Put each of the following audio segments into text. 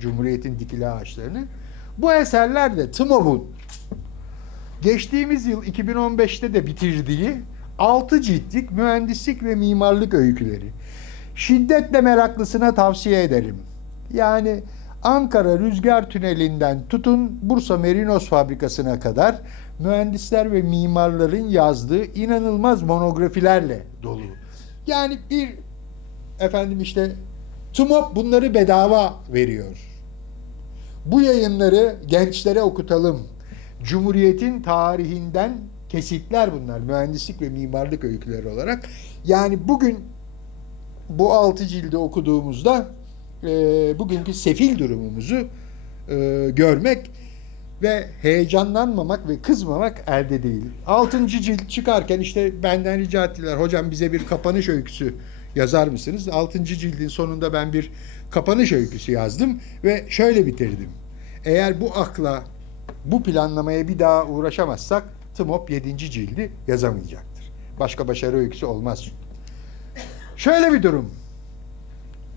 Cumhuriyet'in dikili ağaçlarını. Bu eserler de TMOB'un geçtiğimiz yıl 2015'te de bitirdiği 6 ciltlik mühendislik ve mimarlık öyküleri. Şiddetle meraklısına tavsiye ederim. Yani Ankara Rüzgar Tüneli'nden tutun Bursa Merinos Fabrikası'na kadar mühendisler ve mimarların yazdığı inanılmaz monografilerle dolu. Yani bir efendim işte TUMOP bunları bedava veriyor. Bu yayınları gençlere okutalım. Cumhuriyetin tarihinden kesitler bunlar. Mühendislik ve mimarlık öyküleri olarak. Yani bugün bu altı cildi okuduğumuzda e, bugünkü sefil durumumuzu e, görmek ve heyecanlanmamak ve kızmamak elde değil. Altıncı cilt çıkarken işte benden rica ettiler. Hocam bize bir kapanış öyküsü yazar mısınız? Altıncı cildin sonunda ben bir kapanış öyküsü yazdım ve şöyle bitirdim. Eğer bu akla, bu planlamaya bir daha uğraşamazsak TMOP 7. cildi yazamayacaktır. Başka başarı öyküsü olmaz. Şöyle bir durum.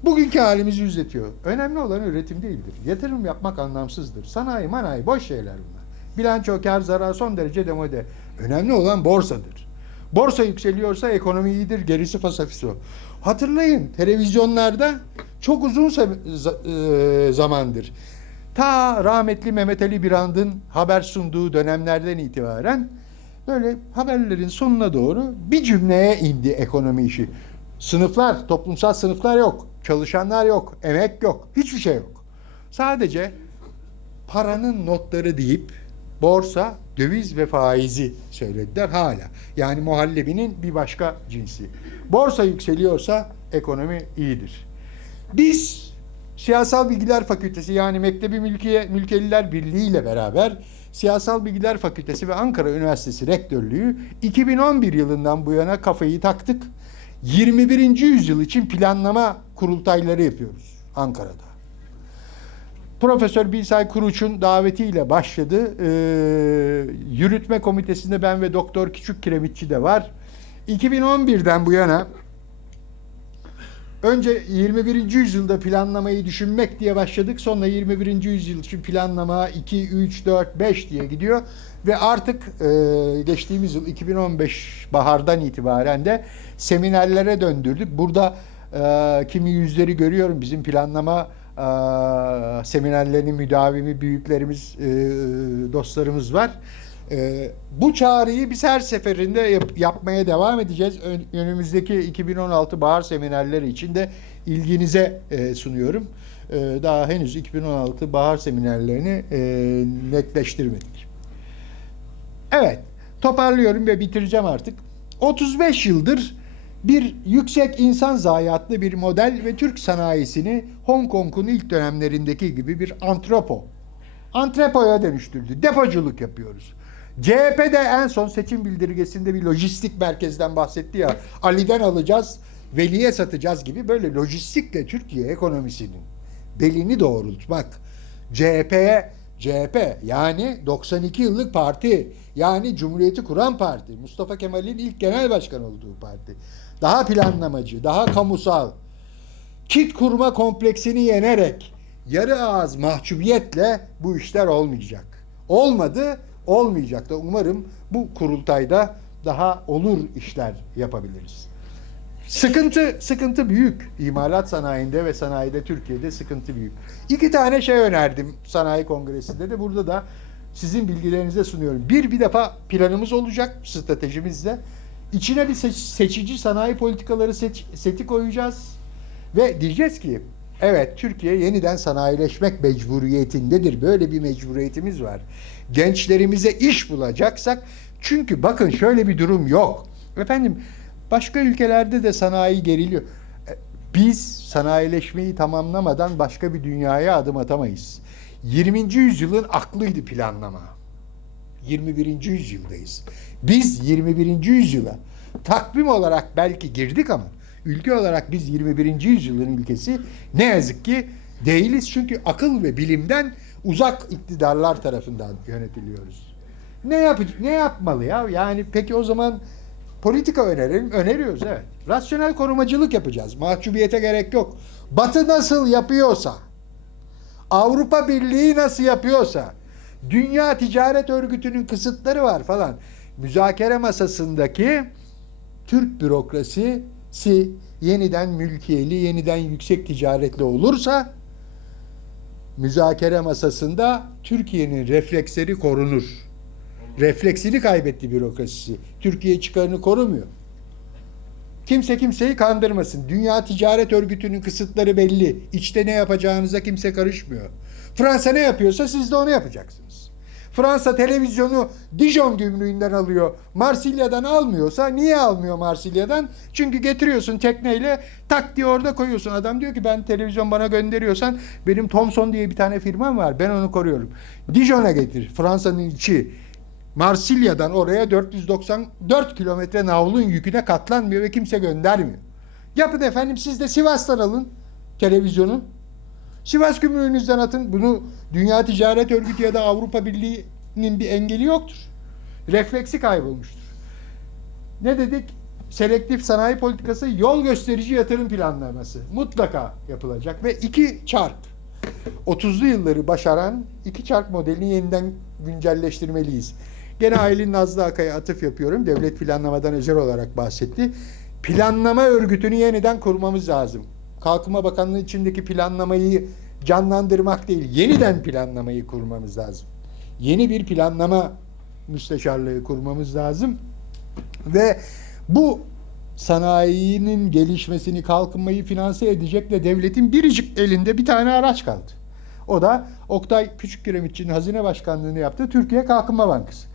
Bugünkü halimizi yüzletiyor. Önemli olan üretim değildir. Yatırım yapmak anlamsızdır. Sanayi manayi boş şeyler bunlar. Bilanço, kar, zarar son derece demode. Önemli olan borsadır. Borsa yükseliyorsa ekonomi iyidir, gerisi fasafiso. Hatırlayın televizyonlarda çok uzun e, zamandır ta rahmetli Mehmet Ali Birand'ın haber sunduğu dönemlerden itibaren böyle haberlerin sonuna doğru bir cümleye indi ekonomi işi. Sınıflar, toplumsal sınıflar yok. Çalışanlar yok. Emek yok. Hiçbir şey yok. Sadece paranın notları deyip borsa, döviz ve faizi söylediler hala. Yani muhallebinin bir başka cinsi. Borsa yükseliyorsa ekonomi iyidir. Biz Siyasal Bilgiler Fakültesi yani Mektebi Mülkiye, Mülkeliler Birliği ile beraber Siyasal Bilgiler Fakültesi ve Ankara Üniversitesi Rektörlüğü 2011 yılından bu yana kafayı taktık. 21. yüzyıl için planlama kurultayları yapıyoruz Ankara'da. Profesör Bilsay Kuruç'un davetiyle başladı. Ee, yürütme komitesinde ben ve Doktor Küçük Kiremitçi de var. 2011'den bu yana önce 21. yüzyılda planlamayı düşünmek diye başladık. Sonra 21. yüzyıl için planlama 2, 3, 4, 5 diye gidiyor. Ve artık e, geçtiğimiz yıl 2015 bahardan itibaren de seminerlere döndürdük. Burada e, kimi yüzleri görüyorum bizim planlama e, seminerlerinin müdavimi büyüklerimiz, e, dostlarımız var. E, bu çağrıyı biz her seferinde yap- yapmaya devam edeceğiz. Ön- önümüzdeki 2016 bahar seminerleri için de ilginize e, sunuyorum. E, daha henüz 2016 bahar seminerlerini e, netleştirmedik. Evet, toparlıyorum ve bitireceğim artık. 35 yıldır bir yüksek insan zayiatlı bir model ve Türk sanayisini Hong Kong'un ilk dönemlerindeki gibi bir antropo, antrepoya dönüştürdü. Depoculuk yapıyoruz. CHP de en son seçim bildirgesinde bir lojistik merkezden bahsetti ya. Ali'den alacağız, Veli'ye satacağız gibi böyle lojistikle Türkiye ekonomisinin belini doğrultmak. CHP'ye CHP yani 92 yıllık parti yani Cumhuriyeti kuran parti Mustafa Kemal'in ilk genel başkan olduğu parti daha planlamacı daha kamusal kit kurma kompleksini yenerek yarı ağız mahcubiyetle bu işler olmayacak. Olmadı olmayacak da umarım bu kurultayda daha olur işler yapabiliriz. Sıkıntı sıkıntı büyük. İmalat sanayinde ve sanayide Türkiye'de sıkıntı büyük. İki tane şey önerdim sanayi kongresinde de burada da sizin bilgilerinize sunuyorum. Bir bir defa planımız olacak stratejimizde. İçine bir seç- seçici sanayi politikaları seç- seti koyacağız ve diyeceğiz ki evet Türkiye yeniden sanayileşmek mecburiyetindedir. Böyle bir mecburiyetimiz var. Gençlerimize iş bulacaksak çünkü bakın şöyle bir durum yok. Efendim başka ülkelerde de sanayi geriliyor. E, Biz sanayileşmeyi tamamlamadan başka bir dünyaya adım atamayız. 20. yüzyılın aklıydı planlama. 21. yüzyıldayız. Biz 21. yüzyıla takvim olarak belki girdik ama ülke olarak biz 21. yüzyılın ülkesi ne yazık ki değiliz. Çünkü akıl ve bilimden uzak iktidarlar tarafından yönetiliyoruz. Ne yap ne yapmalı ya? Yani peki o zaman politika önerelim. Öneriyoruz evet. Rasyonel korumacılık yapacağız. Mahcubiyete gerek yok. Batı nasıl yapıyorsa Avrupa Birliği nasıl yapıyorsa, Dünya Ticaret Örgütü'nün kısıtları var falan. Müzakere masasındaki Türk bürokrasisi yeniden mülkiyeli, yeniden yüksek ticaretli olursa müzakere masasında Türkiye'nin refleksleri korunur. Refleksini kaybetti bürokrasisi. Türkiye çıkarını korumuyor. Kimse kimseyi kandırmasın. Dünya Ticaret Örgütü'nün kısıtları belli. İçte ne yapacağınıza kimse karışmıyor. Fransa ne yapıyorsa siz de onu yapacaksınız. Fransa televizyonu Dijon gümrüğünden alıyor. Marsilya'dan almıyorsa niye almıyor Marsilya'dan? Çünkü getiriyorsun tekneyle tak diye orada koyuyorsun. Adam diyor ki ben televizyon bana gönderiyorsan benim Thomson diye bir tane firmam var. Ben onu koruyorum. Dijon'a getir. Fransa'nın içi. Marsilya'dan oraya 494 kilometre navlun yüküne katlanmıyor ve kimse göndermiyor. Yapın efendim siz de Sivas'tan alın televizyonu. Sivas gümrüğünüzden atın. Bunu Dünya Ticaret Örgütü ya da Avrupa Birliği'nin bir engeli yoktur. Refleksi kaybolmuştur. Ne dedik? Selektif sanayi politikası yol gösterici yatırım planlaması mutlaka yapılacak ve iki çark 30'lu yılları başaran iki çark modelini yeniden güncelleştirmeliyiz. Gene Aylin Nazlı Akay'a atıf yapıyorum. Devlet planlamadan özel olarak bahsetti. Planlama örgütünü yeniden kurmamız lazım. Kalkınma Bakanlığı içindeki planlamayı canlandırmak değil, yeniden planlamayı kurmamız lazım. Yeni bir planlama müsteşarlığı kurmamız lazım. Ve bu sanayinin gelişmesini, kalkınmayı finanse edecek de devletin biricik elinde bir tane araç kaldı. O da Oktay Küçükkiremitçi'nin hazine başkanlığını yaptığı Türkiye Kalkınma Bankası.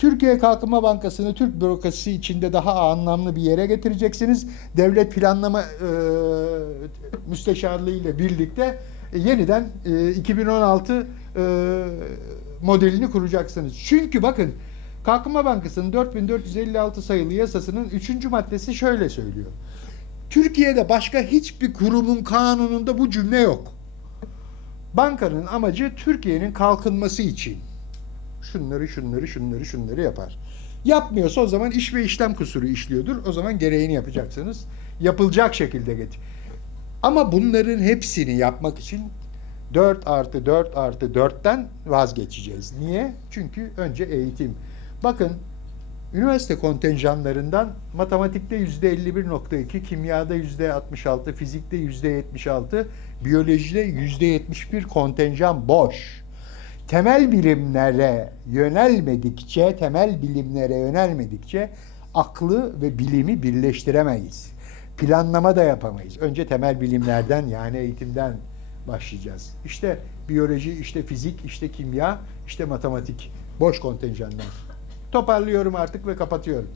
Türkiye Kalkınma Bankası'nı Türk bürokrasisi içinde daha anlamlı bir yere getireceksiniz. Devlet planlama e, müsteşarlığı ile birlikte e, yeniden e, 2016 e, modelini kuracaksınız. Çünkü bakın Kalkınma Bankası'nın 4456 sayılı yasasının 3. maddesi şöyle söylüyor. Türkiye'de başka hiçbir kurumun kanununda bu cümle yok. Bankanın amacı Türkiye'nin kalkınması için şunları şunları şunları şunları yapar. Yapmıyorsa o zaman iş ve işlem kusuru işliyordur. O zaman gereğini yapacaksınız. Yapılacak şekilde getir. Ama bunların hepsini yapmak için 4 artı 4 artı 4'ten vazgeçeceğiz. Niye? Çünkü önce eğitim. Bakın üniversite kontenjanlarından matematikte yüzde 51.2, kimyada yüzde 66, fizikte yüzde 76, biyolojide yüzde 71 kontenjan boş. Temel bilimlere yönelmedikçe, temel bilimlere yönelmedikçe aklı ve bilimi birleştiremeyiz. Planlama da yapamayız. Önce temel bilimlerden yani eğitimden başlayacağız. İşte biyoloji, işte fizik, işte kimya, işte matematik. Boş kontenjanlar. Toparlıyorum artık ve kapatıyorum.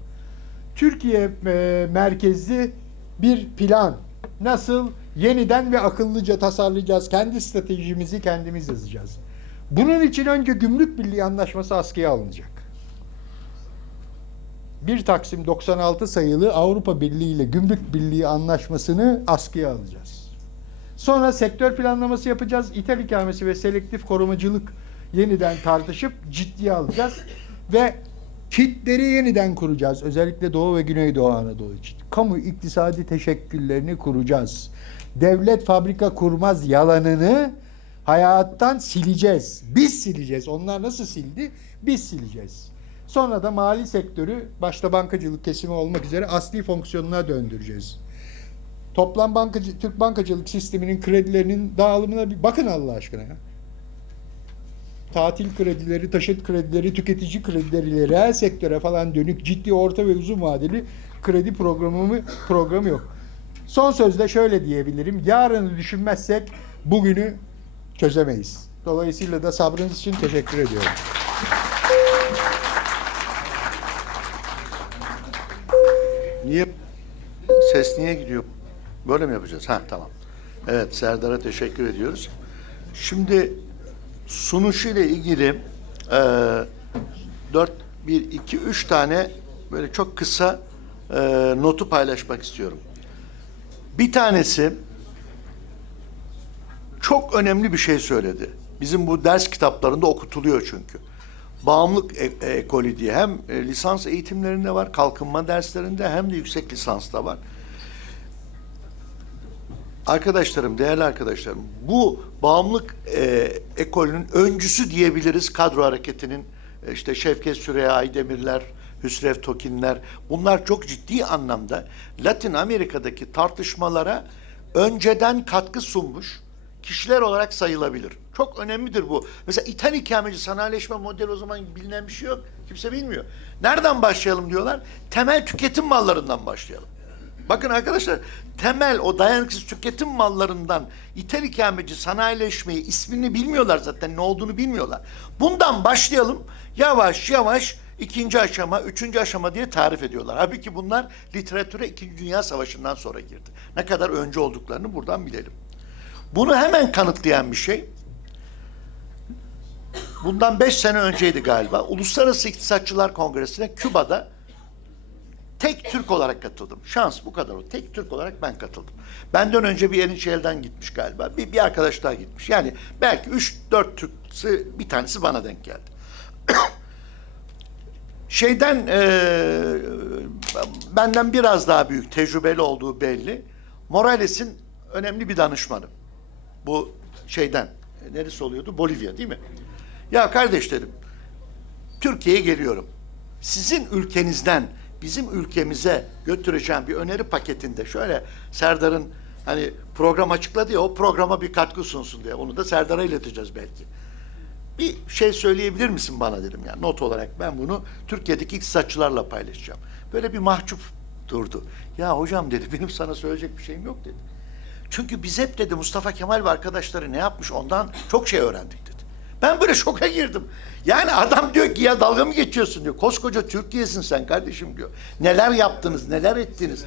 Türkiye e, merkezli bir plan. Nasıl yeniden ve akıllıca tasarlayacağız? Kendi stratejimizi kendimiz yazacağız. Bunun için önce Gümrük Birliği Anlaşması askıya alınacak. 1 Taksim 96 sayılı Avrupa Birliği ile Gümrük Birliği Anlaşması'nı askıya alacağız. Sonra sektör planlaması yapacağız. İthal ikamesi ve selektif korumacılık yeniden tartışıp ciddiye alacağız. Ve kitleri yeniden kuracağız. Özellikle Doğu ve Güneydoğu Anadolu için. Kamu iktisadi teşekküllerini kuracağız. Devlet fabrika kurmaz yalanını hayattan sileceğiz. Biz sileceğiz. Onlar nasıl sildi? Biz sileceğiz. Sonra da mali sektörü başta bankacılık kesimi olmak üzere asli fonksiyonuna döndüreceğiz. Toplam bankacı, Türk bankacılık sisteminin kredilerinin dağılımına bir bakın Allah aşkına ya. Tatil kredileri, taşıt kredileri, tüketici kredileri, reel sektöre falan dönük ciddi orta ve uzun vadeli kredi programı programı yok. Son sözde şöyle diyebilirim. Yarını düşünmezsek bugünü çözemeyiz. Dolayısıyla da sabrınız için teşekkür ediyorum. Niye? Ses niye gidiyor? Böyle mi yapacağız? Ha tamam. Evet Serdar'a teşekkür ediyoruz. Şimdi sunuşu ile ilgili e, 4, 1, 2, 3 tane böyle çok kısa e, notu paylaşmak istiyorum. Bir tanesi çok önemli bir şey söyledi. Bizim bu ders kitaplarında okutuluyor çünkü. Bağımlılık e- e- ekolü diye hem e, lisans eğitimlerinde var, kalkınma derslerinde hem de yüksek lisansta var. Arkadaşlarım, değerli arkadaşlarım, bu bağımlılık e, ekolünün öncüsü diyebiliriz kadro hareketinin. e, işte Şevket Süreya Aydemirler, Hüsrev Tokinler, bunlar çok ciddi anlamda Latin Amerika'daki tartışmalara önceden katkı sunmuş kişiler olarak sayılabilir. Çok önemlidir bu. Mesela İthal ikameci sanayileşme modeli o zaman bilinen bir şey yok. Kimse bilmiyor. Nereden başlayalım diyorlar? Temel tüketim mallarından başlayalım. Bakın arkadaşlar temel o dayanıksız tüketim mallarından ithal ikameci sanayileşmeyi ismini bilmiyorlar zaten ne olduğunu bilmiyorlar. Bundan başlayalım yavaş yavaş ikinci aşama, üçüncü aşama diye tarif ediyorlar. Halbuki bunlar literatüre İkinci Dünya Savaşı'ndan sonra girdi. Ne kadar önce olduklarını buradan bilelim. Bunu hemen kanıtlayan bir şey bundan beş sene önceydi galiba. Uluslararası İktisatçılar Kongresi'ne Küba'da tek Türk olarak katıldım. Şans bu kadar o. Tek Türk olarak ben katıldım. Benden önce bir Yeniçeri'den gitmiş galiba. Bir, bir arkadaş daha gitmiş. Yani belki üç dört Türk'sü bir tanesi bana denk geldi. Şeyden eee, benden biraz daha büyük tecrübeli olduğu belli. Morales'in önemli bir danışmanı. Bu şeyden e, neresi oluyordu? Bolivya değil mi? Ya kardeş dedim. Türkiye'ye geliyorum. Sizin ülkenizden bizim ülkemize götüreceğim bir öneri paketinde şöyle Serdar'ın hani program açıkladı ya o programa bir katkı sunsun diye. Onu da Serdar'a ileteceğiz belki. Bir şey söyleyebilir misin bana dedim ya not olarak ben bunu Türkiye'deki iktisatçılarla paylaşacağım. Böyle bir mahcup durdu. Ya hocam dedi benim sana söyleyecek bir şeyim yok dedi. Çünkü biz hep dedi Mustafa Kemal ve arkadaşları ne yapmış ondan çok şey öğrendik dedi. Ben böyle şoka girdim. Yani adam diyor ki ya dalga mı geçiyorsun diyor. Koskoca Türkiye'sin sen kardeşim diyor. Neler yaptınız, neler ettiniz.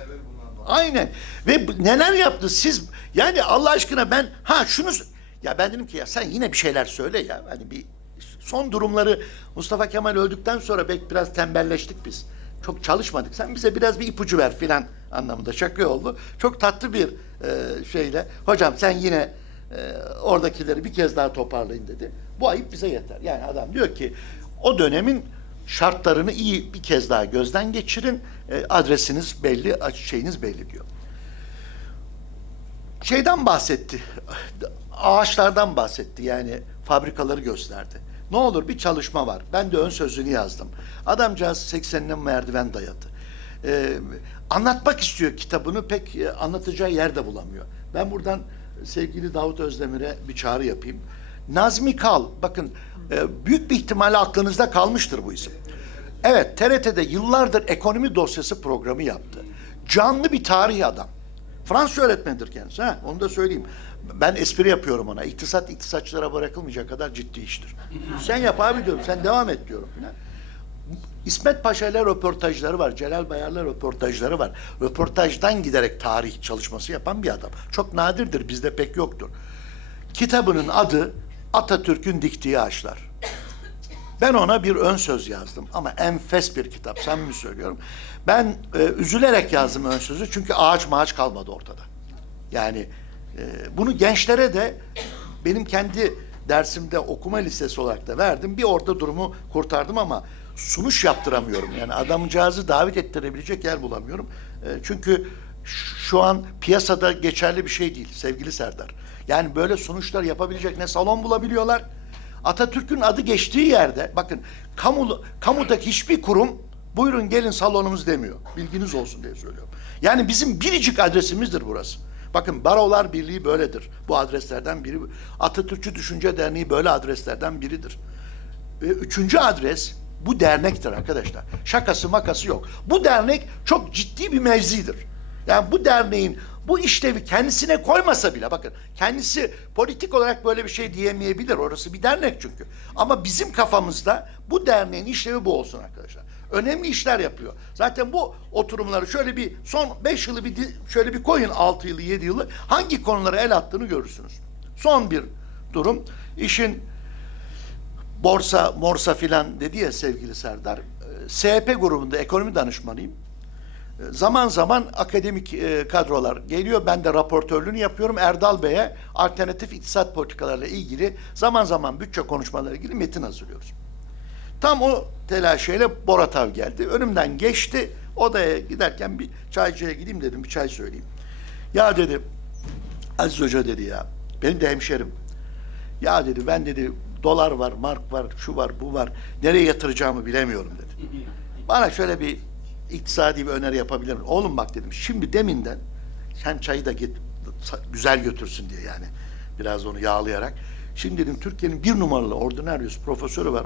Aynen. Ve neler yaptı siz yani Allah aşkına ben ha şunu ya ben dedim ki ya sen yine bir şeyler söyle ya. Hani bir son durumları Mustafa Kemal öldükten sonra belki biraz tembelleştik biz. Çok çalışmadık. Sen bize biraz bir ipucu ver filan anlamında şaka oldu. Çok tatlı bir e, şeyle. Hocam sen yine e, oradakileri bir kez daha toparlayın dedi. Bu ayıp bize yeter. Yani adam diyor ki o dönemin şartlarını iyi bir kez daha gözden geçirin. E, adresiniz belli, şeyiniz belli diyor. Şeyden bahsetti. Ağaçlardan bahsetti. Yani fabrikaları gösterdi. Ne olur bir çalışma var. Ben de ön sözünü yazdım. Adamcağız 80'ine merdiven dayadı. Ee, anlatmak istiyor kitabını pek e, anlatacağı yer bulamıyor. Ben buradan sevgili Davut Özdemir'e bir çağrı yapayım. Nazmi Kal, bakın e, büyük bir ihtimalle aklınızda kalmıştır bu isim. Evet, TRT'de yıllardır ekonomi dosyası programı yaptı. Canlı bir tarihi adam. Fransız öğretmenidir kendisi. Ha, onu da söyleyeyim. Ben espri yapıyorum ona. İktisat iktisatçılara bırakılmayacak kadar ciddi iştir. sen yap abi diyorum. Sen devam et diyorum. Falan. İsmet Paşa ile röportajları var. Celal Bayar'la röportajları var. Röportajdan giderek tarih çalışması yapan bir adam. Çok nadirdir. Bizde pek yoktur. Kitabının adı Atatürk'ün Diktiği Ağaçlar. Ben ona bir ön söz yazdım ama enfes bir kitap samimi söylüyorum. Ben e, üzülerek yazdım ön sözü çünkü ağaç maaç kalmadı ortada. Yani e, bunu gençlere de benim kendi dersimde okuma listesi olarak da verdim. Bir orta durumu kurtardım ama sunuş yaptıramıyorum. Yani adamcağızı davet ettirebilecek yer bulamıyorum. E, çünkü şu an piyasada geçerli bir şey değil sevgili Serdar. Yani böyle sunuşlar yapabilecek ne salon bulabiliyorlar Atatürk'ün adı geçtiği yerde bakın kamu, kamudaki hiçbir kurum buyurun gelin salonumuz demiyor. Bilginiz olsun diye söylüyorum. Yani bizim biricik adresimizdir burası. Bakın Barolar Birliği böyledir. Bu adreslerden biri. Atatürkçü Düşünce Derneği böyle adreslerden biridir. Üçüncü adres bu dernektir arkadaşlar. Şakası makası yok. Bu dernek çok ciddi bir mevzidir. Yani bu derneğin bu işlevi kendisine koymasa bile bakın kendisi politik olarak böyle bir şey diyemeyebilir. Orası bir dernek çünkü. Ama bizim kafamızda bu derneğin işlevi bu olsun arkadaşlar. Önemli işler yapıyor. Zaten bu oturumları şöyle bir son beş yılı bir şöyle bir koyun altı yılı yedi yılı hangi konulara el attığını görürsünüz. Son bir durum işin borsa morsa filan dedi ya sevgili Serdar. Ee, SHP grubunda ekonomi danışmanıyım. Ee, Zaman zaman akademik e, kadrolar geliyor. Ben de raportörlüğünü yapıyorum. Erdal Bey'e alternatif iktisat politikalarıyla ilgili zaman zaman bütçe konuşmalarıyla ilgili metin hazırlıyoruz. Tam o telaşıyla Boratav geldi. Önümden geçti. Odaya giderken bir çaycıya gideyim dedim. Bir çay söyleyeyim. Ya dedi Aziz Hoca dedi ya. Benim de hemşerim. Ya dedi ben dedi dolar var, mark var, şu var, bu var. Nereye yatıracağımı bilemiyorum dedi. Bana şöyle bir iktisadi bir öneri yapabilir misin? Oğlum bak dedim. Şimdi deminden sen çayı da git güzel götürsün diye yani. Biraz onu yağlayarak. Şimdi dedim Türkiye'nin bir numaralı ordinaryus profesörü var.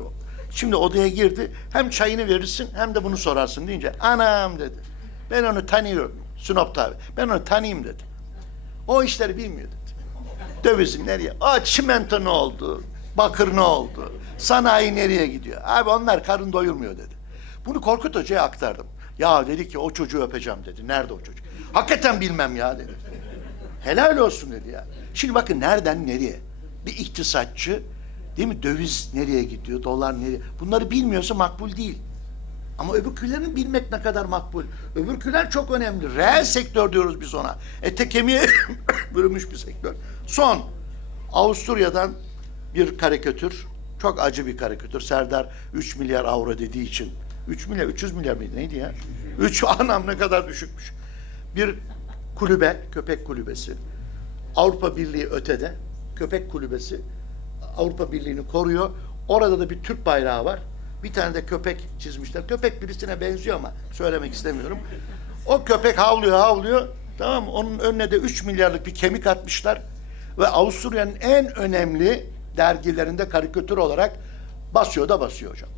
Şimdi odaya girdi. Hem çayını verirsin hem de bunu sorarsın deyince anam dedi. Ben onu tanıyorum. Sinop tabi. Ben onu tanıyayım dedi. O işleri bilmiyor dedi. Dövizin nereye? Aa çimento ne oldu? Bakır ne oldu? Sanayi nereye gidiyor? Abi onlar karın doyurmuyor dedi. Bunu Korkut Hoca'ya aktardım. Ya dedi ki o çocuğu öpeceğim dedi. Nerede o çocuk? Hakikaten bilmem ya dedi. Helal olsun dedi ya. Şimdi bakın nereden nereye? Bir iktisatçı değil mi? Döviz nereye gidiyor? Dolar nereye? Bunları bilmiyorsa makbul değil. Ama öbürkülerini bilmek ne kadar makbul. Öbürküler çok önemli. Reel sektör diyoruz biz ona. Ete kemiğe bürünmüş bir sektör. Son. Avusturya'dan bir karikatür. Çok acı bir karikatür. Serdar 3 milyar avro dediği için. 3 milyar, 300 milyar mıydı? Neydi ya? 3 anam ne kadar düşükmüş. Bir kulübe, köpek kulübesi. Avrupa Birliği ötede. Köpek kulübesi Avrupa Birliği'ni koruyor. Orada da bir Türk bayrağı var. Bir tane de köpek çizmişler. Köpek birisine benziyor ama söylemek istemiyorum. O köpek havlıyor havlıyor. Tamam mı? Onun önüne de 3 milyarlık bir kemik atmışlar. Ve Avusturya'nın en önemli dergilerinde karikatür olarak basıyor da basıyor hocam.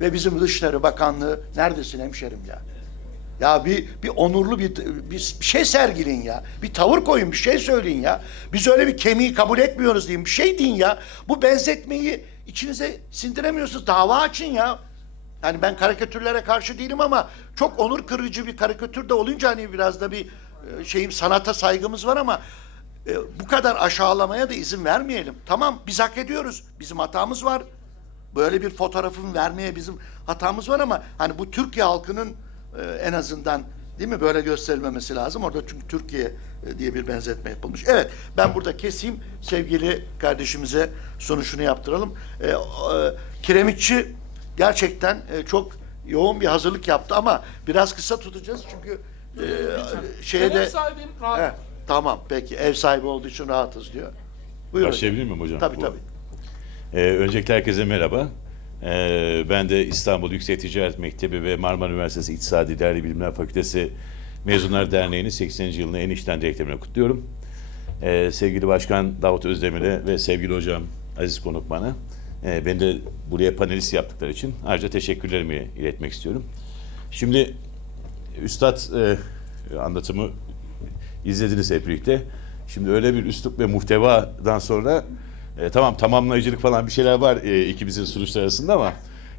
Ve bizim Dışişleri Bakanlığı neredesin hemşerim ya? Ya bir bir onurlu bir, bir şey sergileyin ya. Bir tavır koyun, bir şey söyleyin ya. Biz öyle bir kemiği kabul etmiyoruz deyin. Bir şey deyin ya. Bu benzetmeyi içinize sindiremiyorsunuz. Dava açın ya. Yani ben karikatürlere karşı değilim ama çok onur kırıcı bir karikatür de olunca hani biraz da bir e, şeyim sanata saygımız var ama e, bu kadar aşağılamaya da izin vermeyelim. Tamam biz hak ediyoruz. Bizim hatamız var. Böyle bir fotoğrafın vermeye bizim hatamız var ama hani bu Türkiye halkının e, en azından değil mi böyle gösterilmemesi lazım. Orada çünkü Türkiye e, diye bir benzetme yapılmış. Evet ben burada keseyim. Sevgili kardeşimize sonuçunu yaptıralım. E, e, kiremitçi gerçekten e, çok yoğun bir hazırlık yaptı ama biraz kısa tutacağız çünkü e, şeye de ev sahibiyim, rahat. Evet, tamam peki ev sahibi olduğu için rahatız diyor. Buyurun. Başlayabilir miyim hocam? Tabii Bu- tabii. Ee, öncelikle herkese merhaba. Ee, ben de İstanbul Yüksek Ticaret Mektebi ve Marmara Üniversitesi İktisadi İdari Bilimler Fakültesi Mezunlar Derneği'nin 80. yılını en içten dileklerimle kutluyorum. Ee, sevgili Başkan Davut Özdemir'e ve sevgili hocam Aziz Konuk bana e, beni de buraya panelist yaptıkları için ayrıca teşekkürlerimi iletmek istiyorum. Şimdi Üstad e, anlatımı izlediniz hep birlikte. Şimdi öyle bir üslup ve muhtevadan sonra e, tamam tamamlayıcılık falan bir şeyler var e, ikimizin sunuşları arasında ama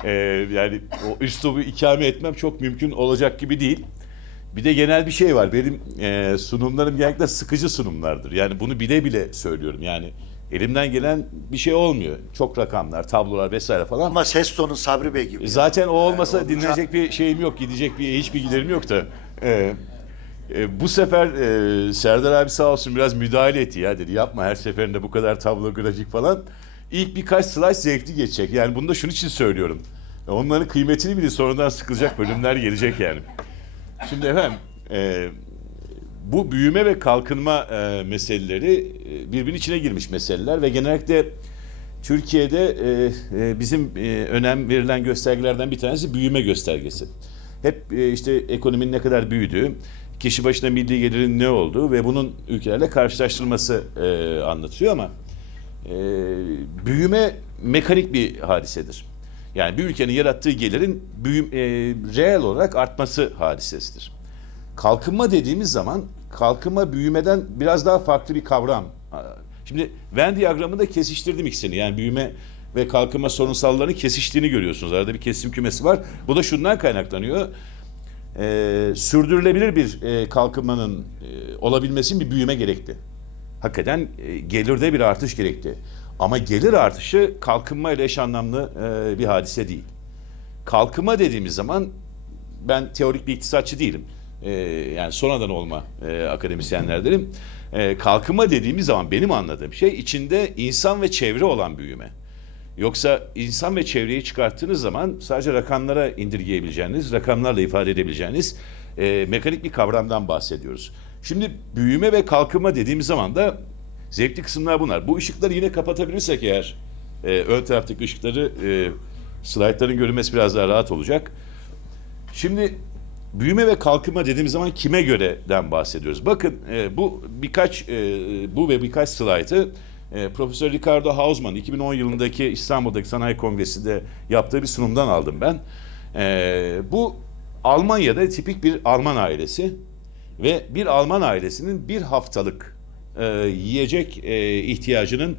e, yani o üslubu ikame etmem çok mümkün olacak gibi değil. Bir de genel bir şey var. Benim e, sunumlarım genellikle sıkıcı sunumlardır. Yani bunu bile bile söylüyorum. Yani elimden gelen bir şey olmuyor. Çok rakamlar, tablolar vesaire falan. Ama ses tonu Sabri Bey gibi. Zaten o olmasa Yani dinlenecek bir şeyim yok, gidecek bir hiç bilgilerim yok da. Ee, e, bu sefer e, Serdar abi sağ olsun biraz müdahale etti ya dedi yapma her seferinde bu kadar tablo grafik falan. İlk birkaç slide zevkli geçecek. Yani bunu da şunun için söylüyorum. Onların kıymetini bilin sonradan sıkılacak bölümler gelecek yani. Şimdi efendim e, bu büyüme ve kalkınma e, meseleleri e, birbirinin içine girmiş meseleler ve genellikle Türkiye'de e, e, bizim e, önem verilen göstergelerden bir tanesi büyüme göstergesi. Hep e, işte ekonominin ne kadar büyüdüğü, kişi başına milli gelirin ne olduğu ve bunun ülkelerle karşılaştırılması e, anlatıyor ama e, büyüme mekanik bir hadisedir. Yani bir ülkenin yarattığı gelirin büyüm, e, reel olarak artması hadisesidir. Kalkınma dediğimiz zaman kalkınma büyümeden biraz daha farklı bir kavram. Şimdi Venn diyagramında kesiştirdim ikisini. Yani büyüme ve kalkınma sorunsallarının kesiştiğini görüyorsunuz. Arada bir kesim kümesi var. Bu da şundan kaynaklanıyor. Ee, sürdürülebilir bir e, kalkınmanın e, olabilmesi bir büyüme gerekti. Hakikaten e, gelirde bir artış gerekti. Ama gelir artışı kalkınma ile eş anlamlı e, bir hadise değil. Kalkınma dediğimiz zaman ben teorik bir iktisatçı değilim. Ee, yani sonradan olma e, akademisyenlerdenim. Ee, kalkınma dediğimiz zaman benim anladığım şey içinde insan ve çevre olan büyüme. Yoksa insan ve çevreyi çıkarttığınız zaman sadece rakamlara indirgeyebileceğiniz, rakamlarla ifade edebileceğiniz e, mekanik bir kavramdan bahsediyoruz. Şimdi büyüme ve kalkınma dediğimiz zaman da Zevkli kısımlar bunlar. Bu ışıkları yine kapatabilirsek eğer e, ön taraftaki ışıkları e, slaytların görünmesi biraz daha rahat olacak. Şimdi büyüme ve kalkınma dediğimiz zaman kime göreden bahsediyoruz? Bakın e, bu birkaç e, bu ve birkaç slaytı e, Profesör Ricardo Hausmann 2010 yılındaki İstanbul'daki Sanayi Kongresi'nde yaptığı bir sunumdan aldım ben. E, bu Almanya'da tipik bir Alman ailesi ve bir Alman ailesinin bir haftalık e, yiyecek e, ihtiyacının